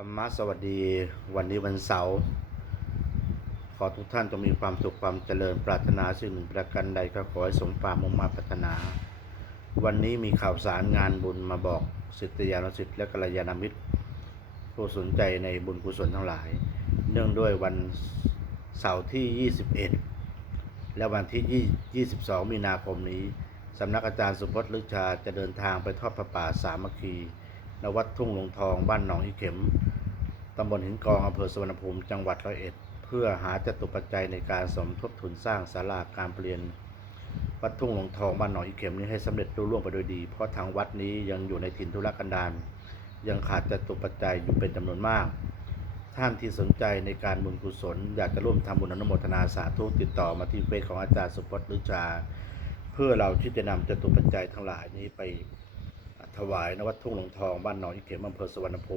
ธรรมะสวัสดีวันนี้วันเสาร์ขอทุกท่านจงมีความสุขความเจริญปรารถนาสิ่งหนึ่งประการใดก็ขอให้สมความมุ่งมาปรารถนา วันนี้มีข่าวสารงานบุญมาบอกสิทธิยานุสิทธิและกัลยาณมิตร ผู้สนใจในบุญกุศลทั้งหลาย เนื่องด้วยวันเสาร์ที่ 21 และวันที่ 22 มีนาคมนี้สำนักอาจารย์สุพจน์ลึกชาจะเดินทางไปทอดพระป่าสามัคคี ณวัดทุ่งลงทอง บ้านหนองอีเข็ม ตำบลหินกองอำเภอสุวรรณภูมิ จังหวัดร้อยเอ็ด เพื่อหาจตุปัจจัยในการสมทบทุนสร้างศาลาการเปลี่ยน วัดทุ่งหลวงทอง บ้านหนองอีเข็มนี้ให้สำเร็จรุ่ร่วงไปโดยดี เพราะทางวัดนี้ยังอยู่ในถิ่นธุรกันดาร ยังขาดจตุปัจจัยอยู่เป็นจำนวนมาก ท่านที่สนใจในการบุญกุศล อยากจะร่วมทำบุญอนุโมทนาสาธุติดต่อมาที่เฟซของอาจารย์สุพจน์ลึกชา เพื่อเราที่จะนำจตุปัจจัยทั้งหลายนี้ไป ถวายนวัดทุ่งหลวงทองบ้านหนองอีเข็มอำเภอสวรรณภูมิ